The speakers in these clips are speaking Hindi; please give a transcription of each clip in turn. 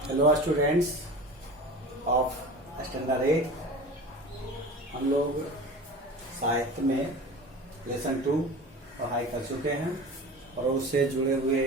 Hello students of standard 8। हम लोग साहित्य में लेसन 2 पढ़ाई कर चुके हैं और उससे जुड़े हुए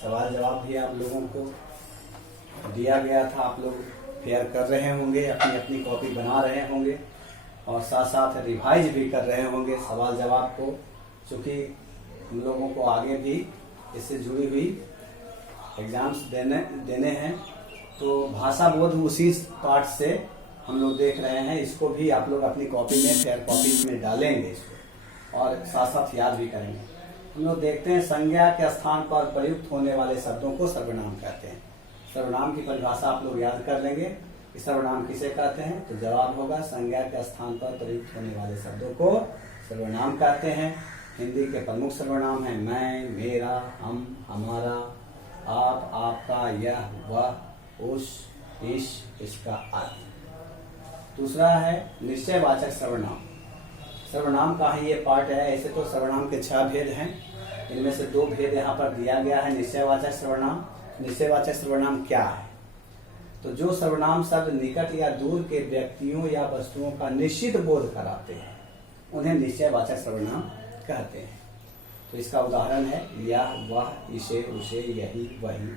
सवाल जवाब भी आप लोगों को दिया गया था। आप लोग फेयर कर रहे होंगे, अपनी अपनी कॉपी बना रहे होंगे और साथ साथ रिवाइज भी कर रहे होंगे सवाल जवाब को, क्योंकि हम लोगों को आगे भी इससे जुड़ी हुई एग्जाम्स देने हैं। तो भाषा बोध उसी पार्ट से हम लोग देख रहे हैं। इसको भी आप लोग अपनी कॉपी में फेयर कॉपी में डालेंगे इसको और साथ साथ याद भी करेंगे। हम लोग देखते हैं संज्ञा के स्थान पर प्रयुक्त होने वाले शब्दों को सर्वनाम कहते हैं। सर्वनाम की परिभाषा आप लोग याद कर लेंगे कि सर्वनाम किसे कहते हैं। तो जवाब होगा संज्ञा के स्थान पर प्रयुक्त होने वाले शब्दों को सर्वनाम कहते हैं। हिंदी के प्रमुख सर्वनाम है मैं, मेरा, हम, हमारा, आप, आपका, यह, वह, उस, इस, इसका आदि। दूसरा है निश्चयवाचक सर्वनाम। सर्वनाम का ही ये पार्ट है। ऐसे तो सर्वनाम के 6 भेद हैं, इनमें से 2 भेद यहाँ पर दिया गया है। निश्चयवाचक सर्वनाम। निश्चयवाचक सर्वनाम क्या है? तो जो सर्वनाम शब्द निकट या दूर के व्यक्तियों या वस्तुओं का निश्चित बोध कराते हैं उन्हें निश्चयवाचक सर्वनाम कहते हैं। तो इसका उदाहरण है यह, वह, इसे, उसे, यही, वही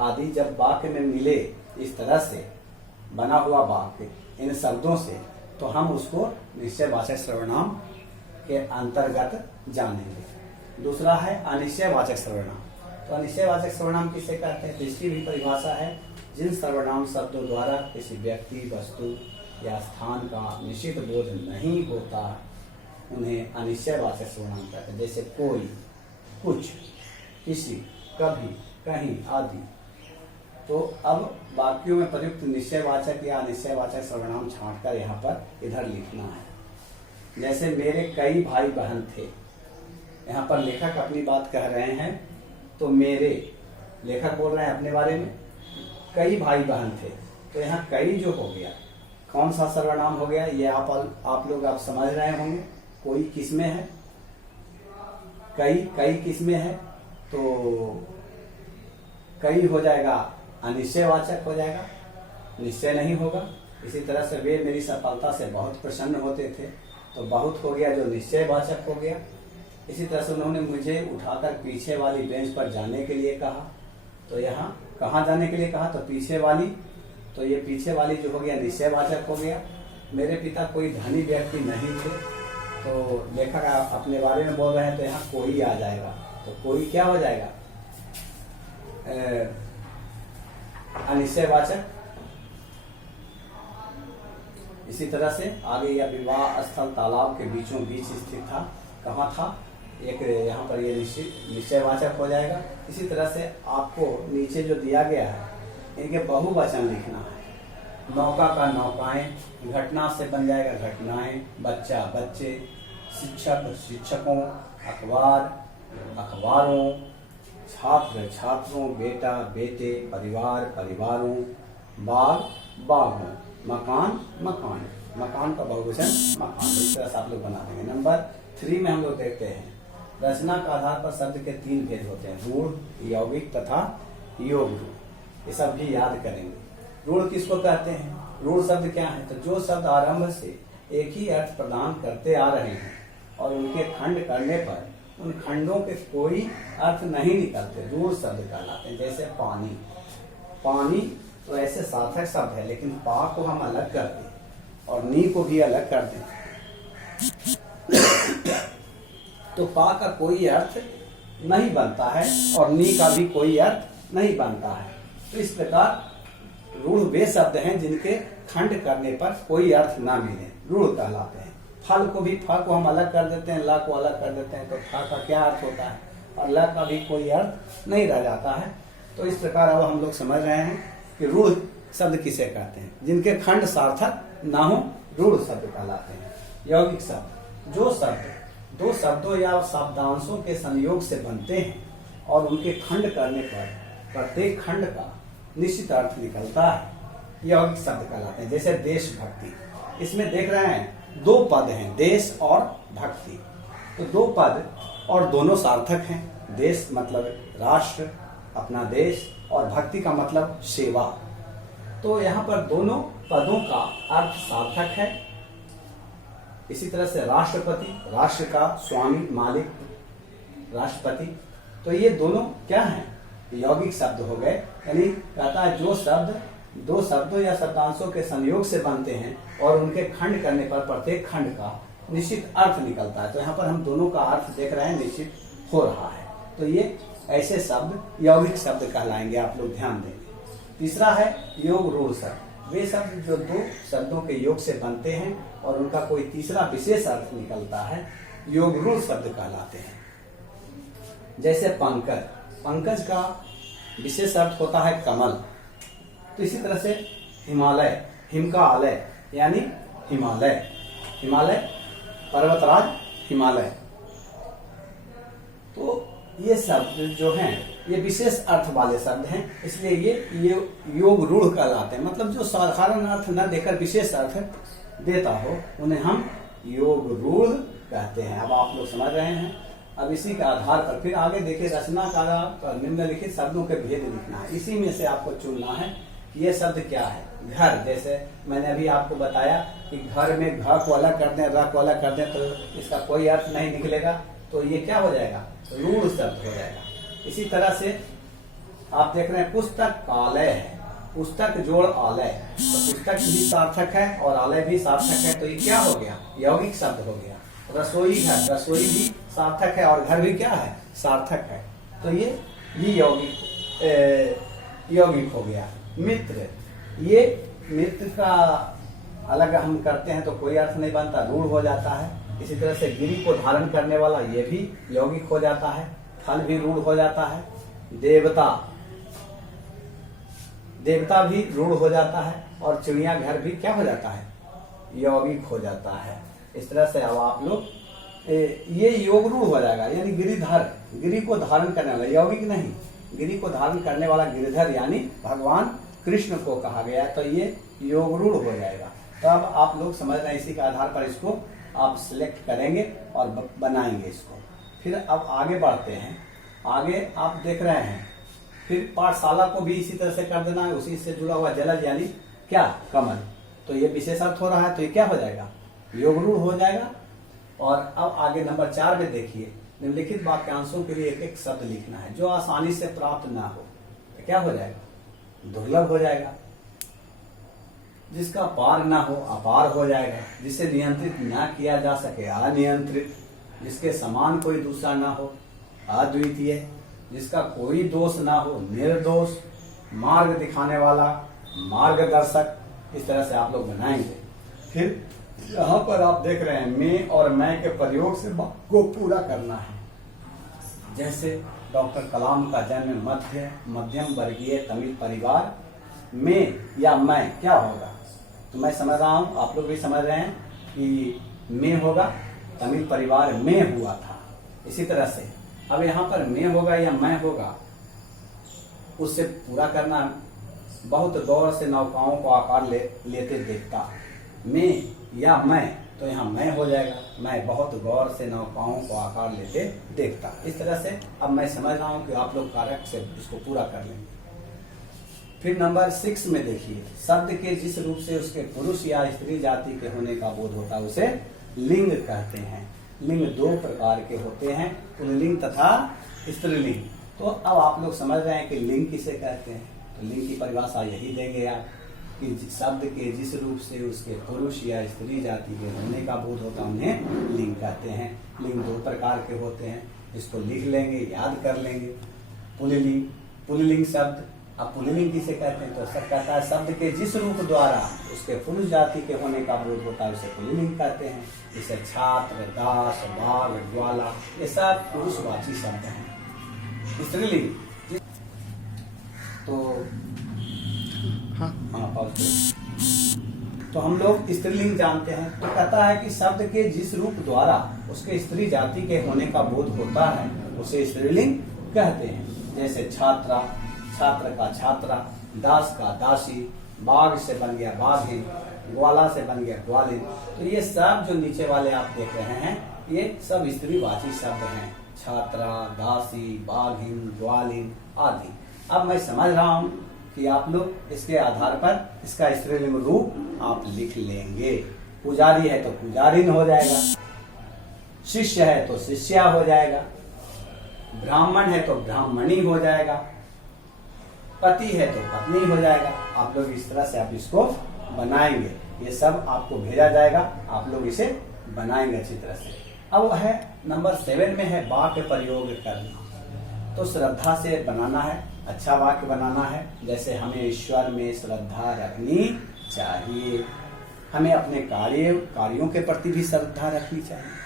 आदि। जब वाक्य में मिले इस तरह से बना हुआ वाक्य इन शब्दों से, तो हम उसको निश्चयवाचक सर्वनाम के अंतर्गत जानेंगे। दूसरा है अनिश्चयवाचक सर्वनाम। तो अनिश्चयवाचक सर्वनाम किसे कहते हैं? तो इसकी भी परिभाषा है जिन सर्वनाम शब्दों द्वारा किसी व्यक्ति, वस्तु या स्थान का निश्चित बोध नहीं होता उन्हें अनिश्चयवाचक सर्वनाम कहते हैं। जैसे कोई, कुछ, किसी, कभी, कहीं आदि। तो अब वाक्यों में प्रयुक्त निश्चयवाचक या अनिश्चयवाचक सर्वनाम छांटकर यहाँ पर इधर लिखना है। जैसे मेरे कई भाई बहन थे। यहाँ पर लेखक अपनी बात कह रहे हैं, तो मेरे लेखक बोल रहे हैं अपने बारे में, कई भाई बहन थे। तो यहाँ कई जो हो गया, कौन सा सर्वनाम हो गया ये आप लोग समझ रहे होंगे। कोई किसमें है? कई किसमें है? तो कई हो जाएगा अनिश्चयवाचक हो जाएगा, निश्चय नहीं होगा। इसी तरह से वे मेरी सफलता से बहुत प्रसन्न होते थे, तो बहुत हो गया जो निश्चयवाचक हो गया। इसी तरह से उन्होंने मुझे उठाकर पीछे वाली बेंच पर जाने के लिए कहा। तो यहाँ कहाँ जाने के लिए कहा? तो पीछे वाली। तो ये पीछे वाली जो हो गया निश्चयवाचक हो गया। मेरे पिता कोई धनी व्यक्ति नहीं थे। तो लेखक अपने बारे में बोल रहे हैं, तो यहाँ कोई आ जाएगा। तो कोई क्या हो जाएगा? अनिश्चयवाचक। इसी तरह से आगे यह विवाह स्थल तालाब के बीचों बीच स्थित था। कहाँ था? एक यहाँ पर ये निश्चयवाचक हो जाएगा। इसी तरह से आपको नीचे जो दिया गया है इनके बहुवचन लिखना है। नौका का नौकाएं, घटना से बन जाएगा घटनाएं, बच्चा बच्चे, शिक्षक शिक्षकों, अखबार अखबारों, छात्र छात्रों, बेटा बेटे, परिवार परिवारों, बाग बागों, मकान मकान, मकान का बहुवचन मकान। इस तरह से आप लोग बना देंगे। नंबर 3 में हम लोग देखते हैं रचना के आधार पर शब्द के 3 भेद होते हैं, रूढ़, यौगिक तथा योग रूढ़। ये सब भी याद करेंगे। रूढ़ किसको कहते हैं? रूढ़ शब्द क्या है? तो जो शब्द आरंभ से एक ही अर्थ प्रदान करते आ रहे हैं और उनके खंड करने पर उन खंडों के कोई अर्थ नहीं निकलते, रूढ़ शब्द कहलाते हैं। जैसे पानी। पानी तो ऐसे सार्थक शब्द है, लेकिन पा को हम अलग कर दें और नी को भी अलग कर दें तो पा का कोई अर्थ नहीं बनता है और नी का भी कोई अर्थ नहीं बनता है। तो इस प्रकार रूढ़ वे शब्द हैं जिनके खंड करने पर कोई अर्थ ना मिले, रूढ़ कहलाते हैं। फल को भी, फल को हम अलग कर देते हैं, ला को अलग कर देते हैं, तो फा का क्या अर्थ होता है और ला का भी कोई अर्थ नहीं रह जाता है। तो इस प्रकार अब हम लोग समझ रहे हैं कि रूढ़ शब्द किसे कहते हैं? जिनके खंड सार्थक ना हो रूढ़ शब्द कहलाते हैं। यौगिक शब्द, जो शब्द 2 शब्दों या शब्दांशों के संयोग से बनते हैं और उनके खंड करने पर प्रत्येक खंड का निश्चित अर्थ निकलता है, यौगिक शब्द कहलाते हैं। जैसे देशभक्ति, इसमें देख रहे हैं 2 पद हैं, देश और भक्ति। तो 2 पद और दोनों सार्थक हैं। देश मतलब राष्ट्र, अपना देश, और भक्ति का मतलब सेवा। तो यहाँ पर दोनों पदों का अर्थ सार्थक है। इसी तरह से राष्ट्रपति, राष्ट्र का स्वामी मालिक राष्ट्रपति, तो ये दोनों क्या हैं? यौगिक शब्द हो गए। यानी कहता है जो शब्द दो शब्दों या शब्दांशों के संयोग से बनते हैं और उनके खंड करने पर प्रत्येक खंड का निश्चित अर्थ निकलता है। तो यहाँ पर हम दोनों का अर्थ देख रहे हैं, निश्चित हो रहा है। तो ये ऐसे शब्द यौगिक शब्द कहलाएंगे, आप लोग ध्यान देंगे। तीसरा है योग रूढ़ शब्द। वे शब्द जो दो शब्दों के योग से बनते हैं और उनका कोई तीसरा विशेष अर्थ निकलता है, योग रूढ़ शब्द कहलाते हैं। जैसे पंकज, पंकज का विशेष अर्थ होता है कमल। तो इसी तरह से हिमालय, हिम का आलय यानी हिमालय, हिमालय पर्वतराज हिमालय। तो ये शब्द जो हैं ये विशेष अर्थ वाले शब्द हैं, इसलिए ये योग रूढ़ कहलाते हैं। मतलब जो साधारण अर्थ न देकर विशेष अर्थ देता हो उन्हें हम योग रूढ़ कहते हैं। अब आप लोग समझ रहे हैं। अब इसी के आधार पर फिर आगे देखिए, रचनाकारा पर निम्नलिखित शब्दों के भेद लिखना है। इसी में से आपको चुनना है कि ये शब्द क्या है। घर, जैसे मैंने अभी आपको बताया कि घर में घ को अलग कर दें, र को अलग कर दें तो इसका कोई अर्थ नहीं निकलेगा, तो ये क्या हो जाएगा? रूढ़ शब्द हो जाएगा। इसी तरह से आप देख रहे हैं पुस्तकालय है, पुस्तक जोड़ आलय, तो पुस्तक भी सार्थक है और आलय भी सार्थक है, तो ये क्या हो गया? यौगिक शब्द हो गया। रसोई घर, रसोई भी सार्थक है और घर भी क्या है? सार्थक है, तो ये यौगिक हो गया। मित्र, ये मित्र का अलग हम करते हैं तो कोई अर्थ नहीं बनता, रूढ़ हो जाता है। इसी तरह से गिरी को धारण करने वाला ये भी यौगिक हो जाता है, फल भी रूढ़ हो जाता है। देवता, देवता भी रूढ़ हो जाता है और चिड़ियाघर भी क्या हो जाता है? यौगिक हो जाता है। इस तरह से अब आप लोग ये योग रूढ़ हो जाएगा। यानी गिरिधर, गिरी को धारण करने वाला, यौगिक नहीं, गिरी को धारण करने वाला गिरिधर यानी भगवान कृष्ण को कहा गया, तो ये योग रूढ़ हो जाएगा। तो अब आप लोग समझ रहे हैं, इसी के आधार पर इसको आप सिलेक्ट करेंगे और बनाएंगे इसको। फिर अब आगे बढ़ते हैं। आगे आप देख रहे हैं, फिर पाठशाला को भी इसी तरह से कर देना है, उसी से जुड़ा हुआ जलज यानी क्या? कमल। तो ये विशेष अर्थ हो रहा है, तो ये क्या हो जाएगा? योग रूढ़ हो जाएगा। और अब आगे नंबर 4 में देखिए, निम्नलिखित वाक्यांशों के लिए एक एक शब्द लिखना है। जो आसानी से प्राप्त ना हो तो क्या हो जाएगा? दुर्लभ हो जाएगा। जिसका पार ना हो अपार हो जाएगा। जिसे नियंत्रित ना किया जा सके अनियंत्रित। जिसके समान कोई दूसरा ना हो अद्वितीय। जिसका कोई दोष ना हो निर्दोष। मार्ग दिखाने वाला मार्गदर्शक। इस तरह से आप लोग बनाएंगे। फिर यहाँ पर आप देख रहे हैं मैं और मैं के प्रयोग से को पूरा करना है। जैसे डॉक्टर कलाम का जन्म मध्यम वर्गीय तमिल परिवार में या मैं क्या होगा? तो मैं समझ रहा हूँ, आप लोग भी समझ रहे हैं कि मैं होगा, तमिल परिवार में हुआ था। इसी तरह से अब यहाँ पर मैं होगा या मैं होगा, उससे पूरा करना। बहुत गौर से नौकाओं को आकार लेते देखता। मैं या मैं, तो यहाँ मैं हो जाएगा। मैं बहुत गौर से नौकाओं को आकार लेते देखता। इस तरह से अब मैं समझ रहा हूँ कि आप लोग कारक से इसको पूरा कर लेंगे। फिर नंबर 6 में देखिए, शब्द के जिस रूप से उसके पुरुष या स्त्री जाति के होने का बोध होता है उसे लिंग कहते हैं। लिंग 2 प्रकार के होते हैं, पुल्लिंग तथा स्त्रीलिंग। तो अब आप लोग समझ रहे हैं कि लिंग किसे कहते हैं। तो लिंग की परिभाषा यही देंगे आप कि शब्द के जिस रूप से उसके पुरुष या स्त्री जाति के होने का बोध होता है उन्हें लिंग कहते हैं। लिंग 2 प्रकार के होते हैं, इसको लिख लेंगे, याद कर लेंगे। पुल्लिंग, पुल्लिंग शब्द। अब पुल्लिंग किसे कहते हैं? तो सब कहता है शब्द के जिस रूप द्वारा उसके पुरुष जाति के होने का बोध होता है उसे पुल्लिंग कहते हैं। जैसे छात्र, दास, बाघ, ज्वाला, ये सब पुरुषवाची शब्द हैं। स्त्रीलिंग तो हम लोग स्त्रीलिंग जानते हैं। तो कहता है कि शब्द के जिस रूप द्वारा उसके स्त्री जाति के होने का बोध होता है उसे स्त्रीलिंग कहते हैं। जैसे छात्रा, छात्र का छात्रा, दास का दासी, बाघ से बन गया बाघिन, ग्वाला से बन गया ग्वालिन। तो ये सब जो नीचे वाले आप देख रहे हैं ये सब स्त्रीवाची शब्द हैं। छात्रा, दासी, बाघिन, ग्वालिन आदि। अब मैं समझ रहा हूं कि आप लोग इसके आधार पर इसका स्त्रीलिंग रूप आप लिख लेंगे। पुजारी है तो पुजारिन हो जाएगा, शिष्य है तो शिष्या हो जाएगा, ब्राह्मण है तो ब्राह्मणी हो जाएगा, पति है तो पत्नी हो जाएगा। आप लोग इस तरह से आप इसको बनाएंगे, ये सब आपको भेजा जाएगा, आप लोग इसे बनाएंगे अच्छी तरह से। अब वो है नंबर 7 में है वाक्य प्रयोग करना। तो श्रद्धा से बनाना है, अच्छा वाक्य बनाना है। जैसे हमें ईश्वर में श्रद्धा रखनी चाहिए, हमें अपने कार्यों के प्रति भी श्रद्धा रखनी चाहिए।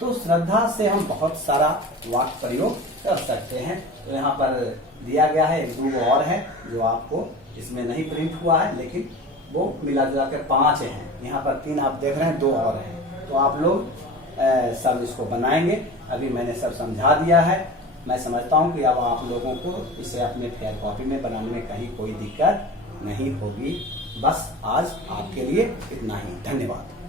तो श्रद्धा से हम बहुत सारा वाक्य प्रयोग कर सकते हैं। तो यहाँ पर दिया गया है, 1-2 और है जो आपको इसमें नहीं प्रिंट हुआ है, लेकिन वो मिला जुला कर 5 हैं। यहाँ पर 3 आप देख रहे हैं, 2 और हैं। तो आप लोग सब इसको बनाएंगे। अभी मैंने सब समझा दिया है। मैं समझता हूँ कि अब आप लोगों को इसे अपने फेयर कॉपी में बनाने में कहीं कोई दिक्कत नहीं होगी। बस आज आपके लिए इतना ही। धन्यवाद।